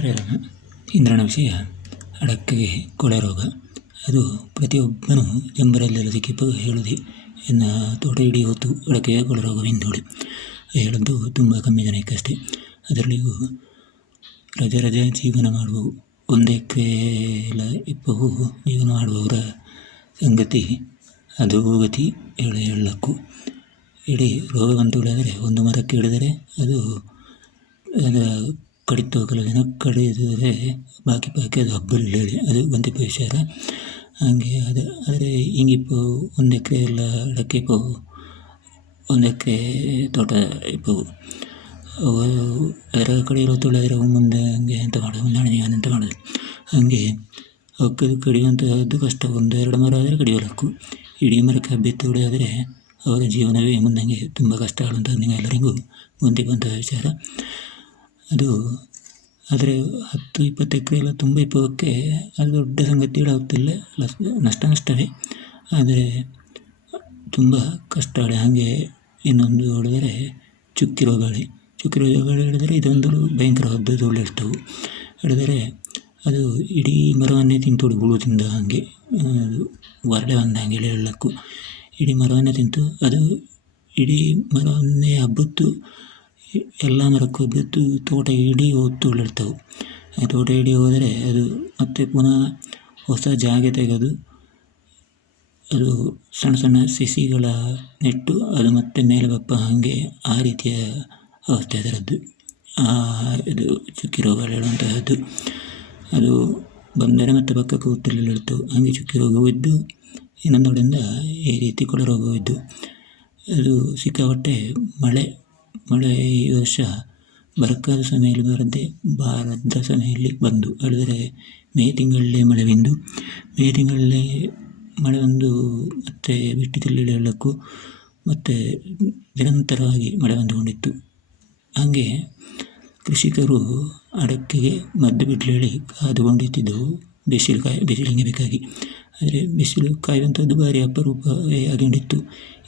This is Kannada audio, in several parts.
ಹರೇ ರಾಮ. ಇಂದ್ರನ ವಿಷಯ ಅಡಕೆಗೆ ಕೊಳೆ ರೋಗ. ಅದು ಪ್ರತಿಯೊಬ್ಬನು ಜಂಬರಲ್ಲೆಲ್ಲ ಸಿಕ್ಕಿಪ್ಪ ಹೇಳುದೆ ಎನ್ನ ತೋಟ ಇಡೀ ಹೊತ್ತು ಅಡಕೆಗೆ ಕೊಳೆ ರೋಗವೆಂದೋಳಿ ಹೇಳದ್ದು ತುಂಬ ಕಮ್ಮಿ ಜನಕ್ಕಷ್ಟೇ. ಅದರಲ್ಲಿಯೂ ರಜೆ ಜೀವನ ಮಾಡುವವು, ಒಂದು ಎಕರೆಲ್ಲ ಇಪ್ಪವು ಜೀವನ ಮಾಡುವವರ ಸಂಗತಿ ಅದು ಗತಿ ಹೇಳಕ್ಕೂ. ಇಡೀ ರೋಗ ಬಂತು ಹೇಳಿದರೆ ಒಂದು ಮರಕ್ಕೆ ಹಿಡಿದರೆ ಅದು ಅದರ ಕಡಿತು ಕೆಲವು ಜನ ಕಡಿದರೆ ಬಾಕಿ ಅದು ಹಬ್ಬಲಿಲ್ಲ ಹೇಳಿ ಅದು ಬಂತಿಪ್ಪ ವಿಚಾರ. ಹಾಗೆ ಆದರೆ ಹಿಂಗಿಪ್ಪು ಒಂದು ಎಕರೆ ಎಲ್ಲ ಅಡಕೆ ಇಪ್ಪವು, ಒಂದು ಎಕರೆ ತೋಟ ಇಪ್ಪವು. ಅದರ ಕಡೆಯಲು ತುಳಿದರೆ ಮುಂದೆ ಹಂಗೆ ಎಂತ ಮಾಡೋದು, ನಾಳೆ ನೀವು ಎಂತ ಮಾಡೋದು. ಹಾಗೆ ಅವಕ್ಕೆ ಕಡಿಯುವಂಥದ್ದು ಕಷ್ಟ. ಒಂದು ಎರಡು ಮರ ಆದರೆ ಕಡಿಯೋಲಕ್ಕು, ಇಡೀ ಮರಕ್ಕೆ ಹಬ್ಬಿತ್ತು ಉಳಿಯಾದರೆ ಅವರ ಜೀವನವೇ ಮುಂದಂಗೆ ತುಂಬ ಕಷ್ಟ ಆಗುವಂಥದ್ದು ನಿಮ್ಮೆಲ್ಲರಿಗೂ ಬಂತ ವಿಚಾರ. ಅದು ಆದರೆ 10-20 ಎಕರೆ ಎಲ್ಲ ತುಂಬ ಇಪ್ಪೋಕ್ಕೆ ಅದು ದೊಡ್ಡ ಸಂಗತಿ ಹೇಳಾಗುತ್ತಿಲ್ಲ, ನಷ್ಟವೇ. ಆದರೆ ತುಂಬ ಕಷ್ಟ ಆಳೆ. ಹಾಗೆ ಇನ್ನೊಂದು ಹೇಳಿದರೆ ಚುಕ್ಕಿ ರೋಗಗಳು ಹೇಳಿದರೆ ಇದೊಂದು ಭಯಂಕರವಾದ ಧೂಳಿರ್ತವು ಹೇಳಿದರೆ ಅದು ಇಡೀ ಮರವನ್ನೇ ತಿಂತೋಡಿ ಹುಳುದಿಂದ ಹಾಗೆ ಹೊರಳೆ ಬಂದ ಹಾಗೆ ಹೇಳಕ್ಕೂ. ಇಡೀ ಮರವನ್ನೇ ತಿಂತು ಅದು ಇಡೀ ಮರವನ್ನೇ ಹಬ್ಬತ್ತು, ಎಲ್ಲ ಮರಕ್ಕೂ ಹಬ್ಬತ್ತು, ತೋಟ ಇಡೀ ಹೊತ್ತುಳಿರ್ತವೆ. ತೋಟ ಇಡೀ ಹೋದರೆ ಅದು ಮತ್ತೆ ಪುನಃ ಹೊಸ ಜಾಗ ತೆಗೆದು ಅದು ಸಣ್ಣ ಸಣ್ಣ ಸಸಿಗಳ ನೆಟ್ಟು ಅದು ಮತ್ತೆ ಮೇಲೆ ಬಪ್ಪ ಹಾಗೆ ಆ ರೀತಿಯ ಅವಸ್ಥೆ ಅದರದ್ದು. ಇದು ಚುಕ್ಕಿ ರೋಗಗಳು ಹೇಳುವಂತಹದ್ದು. ಅದು ಬಂದರೆ ಮತ್ತೆ ಪಕ್ಕಕ್ಕೆ ಕೂತಲ್ಲಿ ಇರ್ತವೆ. ಹಾಗೆ ಚುಕ್ಕಿ ರೋಗವೂ ಇದ್ದು ಇನ್ನೊಂದೆಡೆಯಿಂದ ಈ ರೀತಿ ಕೊಳೆ ರೋಗವೂ ಇದ್ದು ಅದು ಸಿಕ್ಕಾಪಟ್ಟೆ ಮಳೆ ಈ ವರ್ಷ ಬರಕಾದ ಸಮಯದಲ್ಲಿ ಬರದೆ ಬಾರದ ಸಮಯದಲ್ಲಿ ಬಂದು ಹೇಳಿದರೆ ಮೇ ತಿಂಗಳಲ್ಲೇ ಮಳೆ ಬಂದು ಮತ್ತೆ ಬಿಟ್ಟಿದಲ್ಲಿ ಹೇಳಕ್ಕೂ ಮತ್ತು ನಿರಂತರವಾಗಿ ಮಳೆ ಬಂದುಕೊಂಡಿತ್ತು. ಹಾಗೆ ಕೃಷಿಕರು ಅಡಕೆಗೆ ಮದ್ದು ಬಿಡಲಿ ಹೇಳಿ ಕಾದುಕೊಂಡಿದ್ದು ಬಿಸಿಲಿಗೆ ಬೇಕಾಗಿ. ಆದರೆ ಬಿಸಿಲು ಕಾಯುವಂಥದ್ದು ಭಾರಿ ಅಪರೂಪವೇ ಆಗಿಕೊಂಡಿತ್ತು.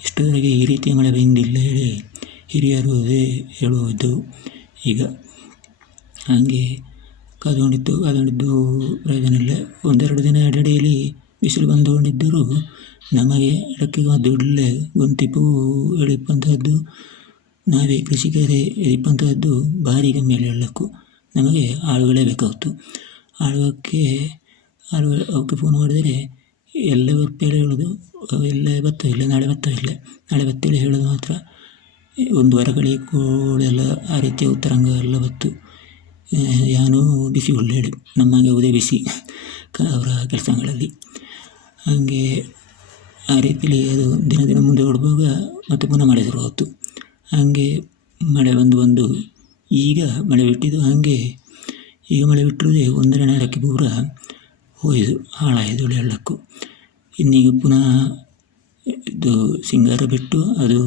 ಇಷ್ಟರವರೆಗೆ ಈ ರೀತಿಯ ಮಳೆ ಬಂದಿಲ್ಲ ಹೇಳಿ ಹಿರಿಯರು ಅದೇ ಹೇಳುವುದು ಈಗ. ಹಾಗೆ ಕಾದುಕೊಂಡಿದ್ದು ಪ್ರಯೋಜನ ಇಲ್ಲ. ಒಂದೆರಡು ದಿನ ಅಡಿಯಲ್ಲಿ ಬಿಸಿಲು ಬಂದುಕೊಂಡಿದ್ದರೂ ನಮಗೆ ಅಡಕೆಗೆ ಮದ್ದು ಒಳ್ಳೆ ಗೊಂತಿಪ್ಪು ಎಳಿಪ್ಪಂಥದ್ದು ನಾವೇ ಕೃಷಿಕರೇ ಎಳಿಪ್ಪಂಥದ್ದು ಭಾರಿ ಕಮ್ಮಿ ಹೇಳಕ್ಕೂ. ನಮಗೆ ಆಳುಗಳೇ ಬೇಕಾಗಿತ್ತು. ಅವಕ್ಕೆ ಫೋನ್ ಮಾಡಿದರೆ ಎಲ್ಲ ಬರ್ಪೇಲೆ ಹೇಳೋದು, ಎಲ್ಲ ಬತ್ತವಿಲ್ಲ, ನಾಳೆ ಬತ್ತೇಳಿ ಹೇಳೋದು ಮಾತ್ರ. ಒಂದು ವಾರಗಳಿಗೆ ಕೋಳೆಲ್ಲ ಆ ರೀತಿಯ ಉತ್ತರಾಂಗ ಎಲ್ಲ ಬತ್ತು. ಯಾನೂ ಬಿಸಿ ಒಳ್ಳೆ ಹೇಳಿ ನಮಗೆ ಉದೇ ಬಿಸಿ ಅವರ ಕೆಲಸಗಳಲ್ಲಿ. ಹಾಗೆ ಆ ರೀತಿಯಲ್ಲಿ ಅದು ದಿನ ಮುಂದೆ ಓಡುವಾಗ ಮತ್ತೆ ಪುನಃ ಮಳೆ ಶುರುವಾಯಿತು. ಹಾಗೆ ಮಳೆ ಬಂದು ಈಗ ಮಳೆ ಬಿಟ್ಟಿದ್ದು. ಹಾಗೆ ಈಗ ಮಳೆ ಬಿಟ್ಟಿರುವುದೇ 1 ಅಡಕೆ ಪೂರ ಹೋಯ್ದು ಹಾಳಾಯಿತು ಹೇಳಕ್ಕೂ. ಇನ್ನೀಗ ಪುನಃ ಇದು ಸಿಂಗಾರ ಬಿಟ್ಟು ಅದು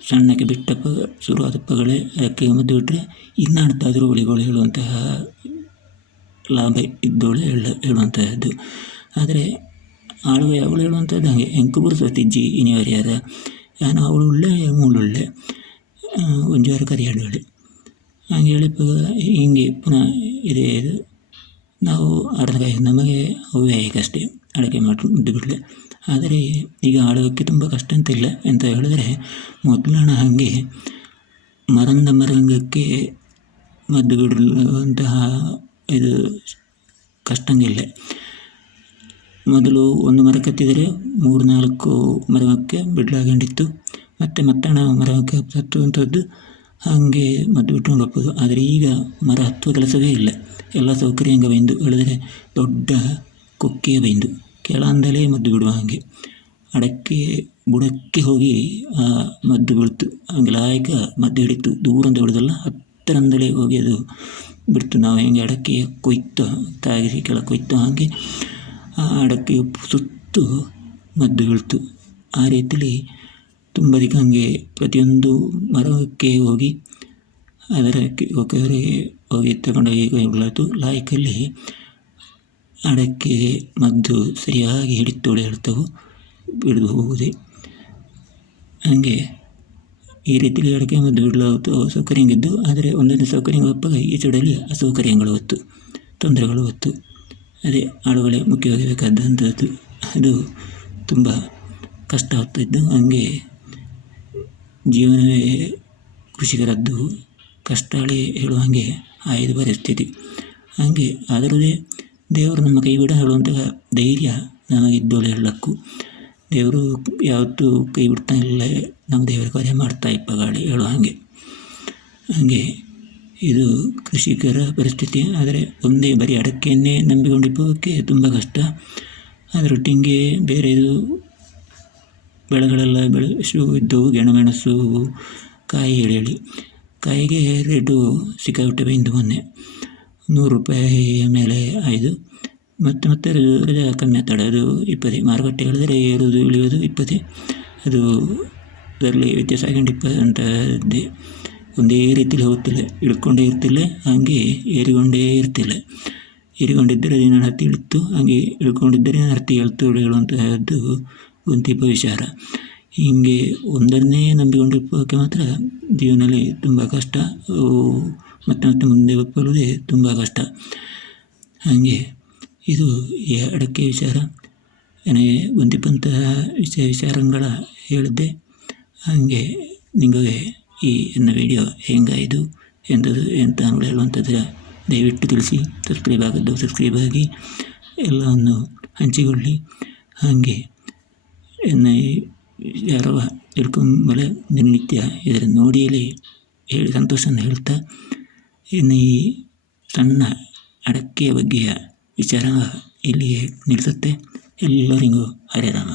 ಸಣ್ಣಕ್ಕೆ ಬಿಟ್ಟಪ್ಪ ಶುರುವಾದಪ್ಪಗಳೇ ಅದಕ್ಕೆ ಮದ್ದು ಬಿಟ್ಟರೆ ಇನ್ನಾಡ್ತಾದರೂ ಉಳಿಗಳು ಹೇಳುವಂತಹ ಲಾಭ ಇದ್ದೋಳೆ ಹೇಳುವಂತಹದ್ದು. ಆದರೆ ಅವಳು ಹೇಳುವಂಥದ್ದು ಹಾಗೆ ಎಂಕು ಬುರ್ಸೋತಿಜ್ಜಿ ಇನಿವರಿಯಾದ ಯಾನು ಅವಳು ಒಳ್ಳೆ ಮೂಲೊಳ್ಳೆ ಒಂಜಾರು ಕರಿಯಾಡುವಳೆ ಹಾಗೆ ಹೇಳಿಪ್ಪ. ಹಿಂಗೆ ಪುನಃ ಇದು ನಾವು ಅರ್ಧಕಾಯಿ ನಮಗೆ ಅವೇ ಹೇಗಷ್ಟೇ ಅಡುಗೆ ಮದ್ದು ಬಿಡಲೆ. ಆದರೆ ಈಗ ಆಳೋಕ್ಕೆ ತುಂಬ ಕಷ್ಟ ಅಂತಿಲ್ಲ. ಎಂತ ಹೇಳಿದ್ರೆ ಮೊದಲಣ ಹಾಗೆ ಮರಂಗಕ್ಕೆ ಮದ್ದು ಬಿಡುವಂತಹ ಇದು ಕಷ್ಟಂಗಿಲ್ಲ. ಮೊದಲು ಒಂದು ಮರ ಕತ್ತಿದರೆ 3-4 ಮರಕ್ಕೆ ಬಿಡಲಾಗೊಂಡಿತ್ತು. ಮತ್ತೆ ಮರಕ್ಕೆ ಹತ್ತುವಂಥದ್ದು ಹಾಗೆ ಮದ್ದು ಬಿಟ್ಟುಕೊಂಡು ಹೋಗ್ಬೋದು. ಆದರೆ ಈಗ ಮರ ಹತ್ತುವ ಕೆಲಸವೇ ಇಲ್ಲ. ಎಲ್ಲ ಸೌಕರ್ಯ ಹಂಗೆ ಬೈಂದು ಹೇಳಿದರೆ ದೊಡ್ಡ ಕೊಕ್ಕೆ ಬೈಂದು ಕೆಳಂದಲೇ ಮದ್ದು ಬಿಡುವ ಹಾಗೆ ಅಡಕ್ಕೆ ಬುಡಕ್ಕೆ ಹೋಗಿ ಆ ಮದ್ದು ಬೀಳ್ತು. ಹಂಗೆ ಲಾಯಕ ಮದ್ದು ಹಿಡಿತು. ದೂರಂದ ಬಿಡೋದಲ್ಲ, ಹತ್ತರಂದಲೇ ಹೋಗಿ ಅದು ಬಿಡ್ತು. ನಾವು ಹೆಂಗೆ ಅಡಕ್ಕೆ ಕೊಯ್ತು ತಾಗಿಸಿ ಕೆಳ ಕೊಯ್ತು ಹಾಗೆ ಆ ಅಡಕ್ಕೆ ಸುತ್ತು ಮದ್ದು ಬೀಳ್ತು. ಆ ರೀತಿಯಲ್ಲಿ ತುಂಬ ದಿಕ್ಕ ಹಂಗೆ ಪ್ರತಿಯೊಂದು ಮರಕ್ಕೆ ಹೋಗಿ ಅದರ ಹೋಗಿ ತಗೊಂಡೋಗಿ ಕೊಯ್ಲಾಯ್ತು. ಲಾಯಕಲ್ಲಿ ಅಡಕ್ಕೆ ಮದ್ದು ಸರಿಯಾಗಿ ಹಿಡಿತೋಳೆ ಹೇಳ್ತವೆ ಬಿಡಿದು ಹೋಗುವುದೇ. ಹಾಗೆ ಈ ರೀತಿಯಲ್ಲಿ ಅಡಕೆ ಮದ್ದು ಬಿಡಲಾಗುತ್ತು ಸೌಕರ್ಯಂಗಿದ್ದು, ಆದರೆ ಒಂದೊಂದು ಸೌಕರ್ಯ ಒಪ್ಪಾಗ ಈ ಸೈಡಲ್ಲಿ ಅಸೌಕರ್ಯಗಳು ಹೊತ್ತು ತೊಂದರೆಗಳು ಹೊತ್ತು ಅದೇ ಆಳುಗಳೇ ಮುಖ್ಯವಾಗಿ ಬೇಕಾದಂಥದ್ದು. ಅದು ತುಂಬ ಕಷ್ಟ ಆಗ್ತಾಯಿದ್ದು, ಹಂಗೆ ಜೀವನವೇ ಕೃಷಿಕರದ್ದು ಕಷ್ಟಾಳಿ ಹೇಳುವ ಹಾಗೆ ಆಯ್ದ ಪರಿಸ್ಥಿತಿ. ಹಾಗೆ ಆದರದೇ ದೇವರು ನಮ್ಮ ಕೈ ಬಿಡ ಹೇಳುವಂತಹ ಧೈರ್ಯ ನಮಗಿದ್ದೋಳು ಹೇಳಕ್ಕೂ. ದೇವರು ಯಾವತ್ತೂ ಕೈ ಬಿಡ್ತಾನಿಲ್ಲ, ನಾವು ದೇವರ ಕಾರ್ಯ ಮಾಡ್ತಾ ಇಪ್ಪ ಗಾಳಿ ಹೇಳುವ ಹಾಗೆ ಇದು ಕೃಷಿಕರ ಪರಿಸ್ಥಿತಿ. ಆದರೆ ಒಂದೇ ಬರೀ ಅಡಕೆಯನ್ನೇ ನಂಬಿಕೊಂಡಿಪ್ಪೋಕ್ಕೆ ತುಂಬ ಕಷ್ಟ. ಅದರೊಟ್ಟಿಗೆ ಬೇರೆದು ಬೆಳೆಗಳೆಲ್ಲ ಇದ್ದವು, ಗೆಣಮೆಣಸು ಕಾಯಿ ಹೇಳಿ ಕಾಯಿಗೆ ರೇಟು ಸಿಕ್ಕಾಬಿಟ್ಟೆ ಬೈಂದು ಮೊನ್ನೆ 100 ರೂಪಾಯಿಯ ಮೇಲೆ ಆಯಿತು. ಮತ್ತೆ ರಜಾ ಕಮ್ಮಿ ಆಗ್ತಾಳೆ, ಅದು 20 ಮಾರುಕಟ್ಟೆ ಹೇಳಿದರೆ ಏರೋದು ಇಳಿಯೋದು 20. ಅದು ಅದರಲ್ಲಿ ವ್ಯತ್ಯಾಸ ಆಗಿಂಡಿಪ್ಪಂತದ್ದೇ ಒಂದೇ ರೀತಿಯಲ್ಲಿ ಹೋಗುತ್ತಿಲ್ಲ, ಇಳ್ಕೊಂಡೇ ಇರ್ತಿಲ್ಲ, ಹಾಗೆ ಏರಿಕೊಂಡೇ ಇರ್ತಿಲ್ಲ. ಏರಿಕೊಂಡಿದ್ದರೆ ನಾನು ಹತ್ತಿ ಇಳಿತು, ಹಾಗೆ ಇಳ್ಕೊಂಡಿದ್ದರೆ ನಾನು ಹತ್ತಿ ಹೇಳುವಂತಹದ್ದು ಒಂದಿಪ್ಪ ವಿಚಾರ. ಹೀಗೆ ಒಂದನ್ನೇ ನಂಬಿಕೊಂಡಿಪ್ಪೋಕ್ಕೆ ಮಾತ್ರ ಜೀವನದಲ್ಲಿ ತುಂಬ ಕಷ್ಟ, ಮತ್ತೆ ಮುಂದೆ ಒಪ್ಪಲುದೇ ತುಂಬ ಕಷ್ಟ. ಹಾಗೆ ಇದು ಈ ಅಡಕೆ ವಿಚಾರ ನನಗೆ ಒಂದಿಪ್ಪಂತಹ ವಿಚಾರಗಳ ಹೇಳಿದ್ದೆ. ಹಾಗೆ ನಿಮಗೆ ಈ ನನ್ನ ವಿಡಿಯೋ ಹೆಂಗಾಯಿತು ಎಂಥದ್ದು ಎಂತ ಹೇಳುವಂಥದ್ದು ದಯವಿಟ್ಟು ತಿಳಿಸಿ. ಸಬ್ಸ್ಕ್ರೈಬ್ ಆಗಿ ಎಲ್ಲವನ್ನು ಹಂಚಿಕೊಳ್ಳಿ. ಹಾಗೆ ಯಾರವ ತಿಳ್ಕೊಂಬಲೆ ದಿನನಿತ್ಯ ಇದರ ನೋಡಿಯಲೇ ಹೇಳಿ ಸಂತೋಷವನ್ನು ಹೇಳ್ತಾ ಇನ್ನು ಈ ಸಣ್ಣ ಅಡಕೆಯ ಬಗ್ಗೆಯ ವಿಚಾರ ಇಲ್ಲಿಯೇ ನಿಲ್ಲಿಸುತ್ತೆ. ಎಲ್ಲರಿಗೂ ಹರೇ ರಾಮ.